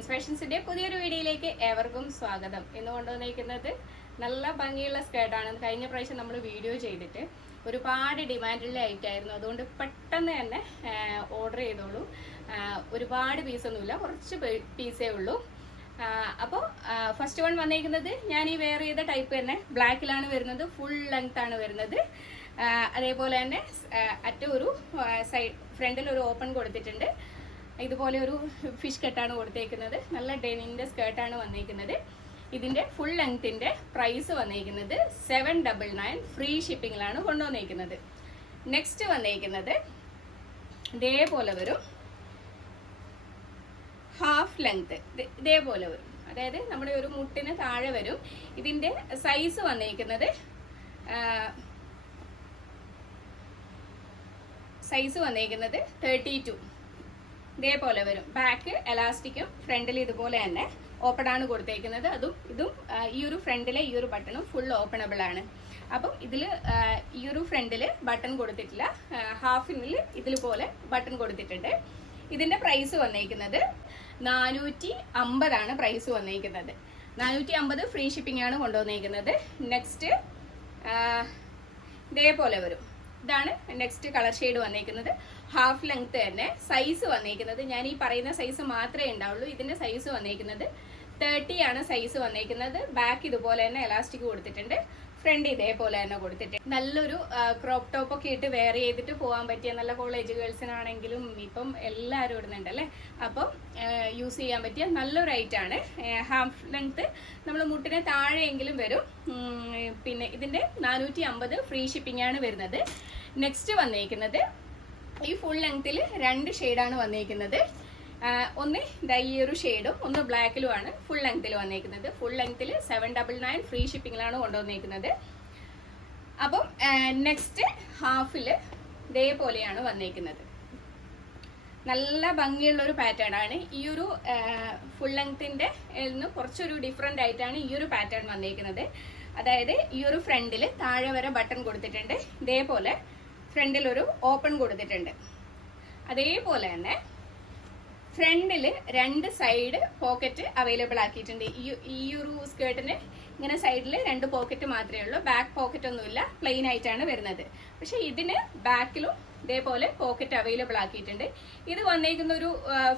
Prince ഫാഷൻസിന്റെ പുതിയൊരു വീഡിയോയിലേക്ക് ഏവർക്കും സ്വാഗതം. ഇന്ന് കൊണ്ടുവന്നിരിക്കുന്നത് നല്ല ഭംഗിയുള്ള സ്കേർട്ടാണ്. കഴിഞ്ഞ പ്രാവശ്യം നമ്മൾ വീഡിയോ ചെയ്തിട്ട് ഒരുപാട് ഡിമാൻഡുള്ള ഐറ്റമായിരുന്നു. അതുകൊണ്ട് പെട്ടെന്ന് തന്നെ ഓർഡർ ചെയ്തോളൂ. ഒരുപാട് പീസൊന്നുമില്ല, കുറച്ച് പീസേ ഉള്ളൂ. അപ്പോൾ ഫസ്റ്റ് വൺ വന്നിരിക്കുന്നത് ഞാൻ ഈ വെയർ ചെയ്ത ടൈപ്പ് തന്നെ ബ്ലാക്കിലാണ് വരുന്നത്. ഫുൾ ലെങ്ത് ആണ് വരുന്നത്. അതേപോലെ തന്നെ അറ്റം ഒരു സൈഡ് ഫ്രണ്ടിൽ ഒരു ഓപ്പൺ കൊടുത്തിട്ടുണ്ട്. ഇതുപോലെ ഒരു ഫിഷ് കട്ടാണ് കൊടുത്തേക്കുന്നത്. നല്ല ഡെനിൻ്റെ സ്കേർട്ടാണ് വന്നിരിക്കുന്നത്. ഇതിൻ്റെ ഫുൾ ലെങ്ത്തിൻ്റെ പ്രൈസ് വന്നിരിക്കുന്നത് 799. ഫ്രീ ഷിപ്പിങ്ങിലാണ് കൊണ്ടുവന്നിരിക്കുന്നത്. നെക്സ്റ്റ് വന്നിരിക്കുന്നത് ഇതേപോലെ വരും, ഹാഫ് ലെങ്ത് ഇതേപോലെ വരും. അതായത് നമ്മുടെ ഒരു മുട്ടിന് താഴെ വരും. ഇതിൻ്റെ സൈസ് വന്നിരിക്കുന്നത് 32. ഇതേപോലെ വരും. ബാക്ക് എലാസ്റ്റിക്കും ഫ്രണ്ടിൽ ഇതുപോലെ തന്നെ ഓപ്പൺ ആണ് കൊടുത്തേക്കുന്നത്. ഇതും ഈ ഒരു ഫ്രണ്ടിലെ ഈ ഒരു ബട്ടണും ഫുൾ ഓപ്പണബിൾ ആണ്. അപ്പം ഇതിൽ ഈ ഒരു ഫ്രണ്ടിൽ ബട്ടൺ കൊടുത്തിട്ടില്ല, ഹാഫിനിൽ ഇതിൽ പോലെ ബട്ടൺ കൊടുത്തിട്ടുണ്ട്. ഇതിൻ്റെ പ്രൈസ് വന്നിരിക്കുന്നത് 450 ആണ് പ്രൈസ് വന്നിരിക്കുന്നത്. 450 ഫ്രീ ഷിപ്പിംഗ് ആണ് കൊണ്ടുവന്നിരിക്കുന്നത്. നെക്സ്റ്റ് ഇതേപോലെ വരും. ഇതാണ് നെക്സ്റ്റ് കളർ ഷെയ്ഡ് വന്നിരിക്കുന്നത്. ഹാഫ് ലെങ്ത് തന്നെ. സൈസ് വന്നിരിക്കുന്നത് ഞാൻ ഈ പറയുന്ന സൈസ് മാത്രമേ ഉണ്ടാവുള്ളൂ. ഇതിന്റെ സൈസ് വന്നിരിക്കുന്നത് 30 ആണ് സൈസ് വന്നിരിക്കുന്നത്. ബാക്ക് ഇതുപോലെ തന്നെ എലാസ്റ്റിക് കൊടുത്തിട്ടുണ്ട്. ഫ്രണ്ട് ഇതേപോലെ തന്നെ കൊടുത്തിട്ടുണ്ട്. നല്ലൊരു ക്രോപ്പ് ടോപ്പ് ഒക്കെ ഇട്ട് വെയർ ചെയ്തിട്ട് പോകാൻ പറ്റിയ, നല്ല കോളേജ് ഗേൾസിനാണെങ്കിലും ഇപ്പം എല്ലാവരും ഇടുന്നുണ്ട് അല്ലേ, അപ്പം യൂസ് ചെയ്യാൻ പറ്റിയ നല്ലൊരു ഐറ്റാണ്. ഹാഫ് ലെങ്ത് നമ്മൾ മുട്ടിന് താഴെയെങ്കിലും വരും. പിന്നെ ഇതിൻ്റെ 450 ഫ്രീ ഷിപ്പിംഗ് ആണ് വരുന്നത്. നെക്സ്റ്റ് വന്നിരിക്കുന്നത് ഈ ഫുൾ ലെങ്ത്തിൽ 2 ഷെയ്ഡാണ് വന്നിരിക്കുന്നത്. ഒന്ന് ഈ ഒരു ഷെയ്ഡും ഒന്ന് ബ്ലാക്കിലുമാണ് ഫുൾ ലെങ്ത്തിൽ വന്നിരിക്കുന്നത്. ഫുൾ ലെങ്ത്തിൽ 799 ഫ്രീ ഷിപ്പിങ്ങിലാണ് കൊണ്ടുവന്നിരിക്കുന്നത്. അപ്പം നെക്സ്റ്റ് ഹാഫിൽ ഇതേപോലെയാണ് വന്നിരിക്കുന്നത്. നല്ല ഭംഗിയുള്ളൊരു പാറ്റേൺ ആണ്. ഈ ഒരു ഫുൾ ലെങ്ത്തിൻ്റെ കുറച്ചൊരു ഡിഫറെൻ്റ് ആയിട്ടാണ് ഈ ഒരു പാറ്റേൺ വന്നിരിക്കുന്നത്. അതായത് ഈ ഒരു ഫ്രണ്ടിൽ താഴെ വരെ ബട്ടൺ കൊടുത്തിട്ടുണ്ട്. ഇതേപോലെ ഫ്രണ്ടിൽ ഒരു ഓപ്പൺ കൊടുത്തിട്ടുണ്ട്. അതേപോലെ തന്നെ ഫ്രണ്ടിൽ 2 സൈഡ് പോക്കറ്റ് അവൈലബിൾ ആക്കിയിട്ടുണ്ട്. ഈ ഒരു സ്കേർട്ടിന് ഇങ്ങനെ സൈഡിൽ 2 പോക്കറ്റ് മാത്രമേ ഉള്ളൂ. ബാക്ക് പോക്കറ്റ് ഒന്നുമില്ല, പ്ലെയിൻ ആയിട്ടാണ് വരുന്നത്. പക്ഷെ ഇതിന് ബാക്കിലും ഇതേപോലെ പോക്കറ്റ് അവൈലബിൾ ആക്കിയിട്ടുണ്ട്. ഇത് വന്നേക്കുന്ന ഒരു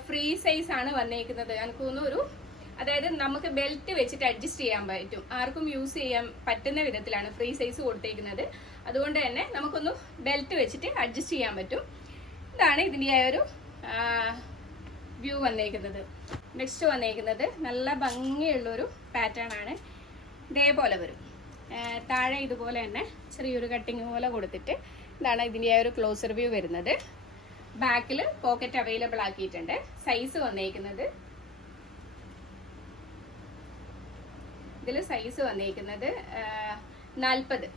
ഫ്രീ സൈസ് ആണ് വന്നേക്കുന്നത്. എനിക്ക് തോന്നുന്നു അതായത് നമുക്ക് ബെൽറ്റ് വെച്ചിട്ട് അഡ്ജസ്റ്റ് ചെയ്യാൻ പറ്റും. ആർക്കും യൂസ് ചെയ്യാൻ പറ്റുന്ന വിധത്തിലാണ് ഫ്രീ സൈസ് കൊടുത്തേക്കുന്നത്. അതുകൊണ്ട് തന്നെ നമുക്കൊന്ന് ബെൽറ്റ് വെച്ചിട്ട് അഡ്ജസ്റ്റ് ചെയ്യാൻ പറ്റും. ഇതാണ് ഇതിൻ്റെ ഒരു വ്യൂ വന്നേക്കുന്നത്. നെക്സ്റ്റ് വന്നേക്കുന്നത് നല്ല ഭംഗിയുള്ളൊരു പാറ്റേൺ ആണ്. ഇതേപോലെ വരും. താഴെ ഇതുപോലെ തന്നെ ചെറിയൊരു കട്ടിങ് പോലെ കൊടുത്തിട്ട് ഇതാണ് ഇതിൻ്റെ ഒരു ക്ലോസർ വ്യൂ വരുന്നത്. ബാക്കിൽ പോക്കറ്റ് അവൈലബിൾ ആക്കിയിട്ടുണ്ട്. സൈസ് വന്നേക്കുന്നത് ഇതിൽ സൈസ് വന്നേക്കുന്നത് 40.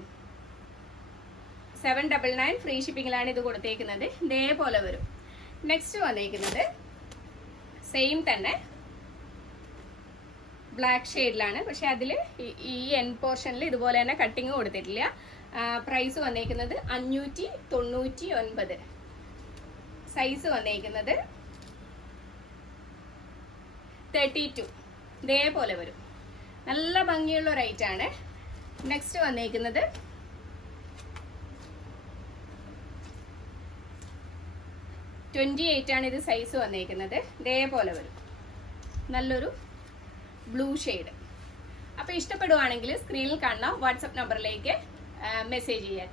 799 ഫ്രീ ഷിപ്പിങ്ങിലാണ് ഇത് കൊടുത്തേക്കുന്നത്. ഇതേപോലെ വരും. നെക്സ്റ്റ് വന്നേക്കുന്നത് സെയിം തന്നെ ബ്ലാക്ക് ഷെയ്ഡിലാണ്. പക്ഷെ അതിൽ ഈ എൻഡ് പോർഷനിൽ ഇതുപോലെ തന്നെ കട്ടിങ് കൊടുത്തിട്ടില്ല. പ്രൈസ് വന്നേക്കുന്നത് 599. സൈസ് വന്നേക്കുന്നത് 32. ഇതേപോലെ വരും. നല്ല ഭംഗിയുള്ള ഒരു ഐറ്റാണ്. നെക്സ്റ്റ് വന്നേക്കുന്നത് ആണ് ഇത് സൈസ് വന്നേക്കുന്നത്. ഇതേപോലെ വരും. നല്ലൊരു ബ്ലൂ ഷെയ്ഡ്. അപ്പോൾ ഇഷ്ടപ്പെടുവാണെങ്കിൽ സ്ക്രീനിൽ കാണുന്ന വാട്സപ്പ് നമ്പറിലേക്ക് മെസ്സേജ് ചെയ്യുക.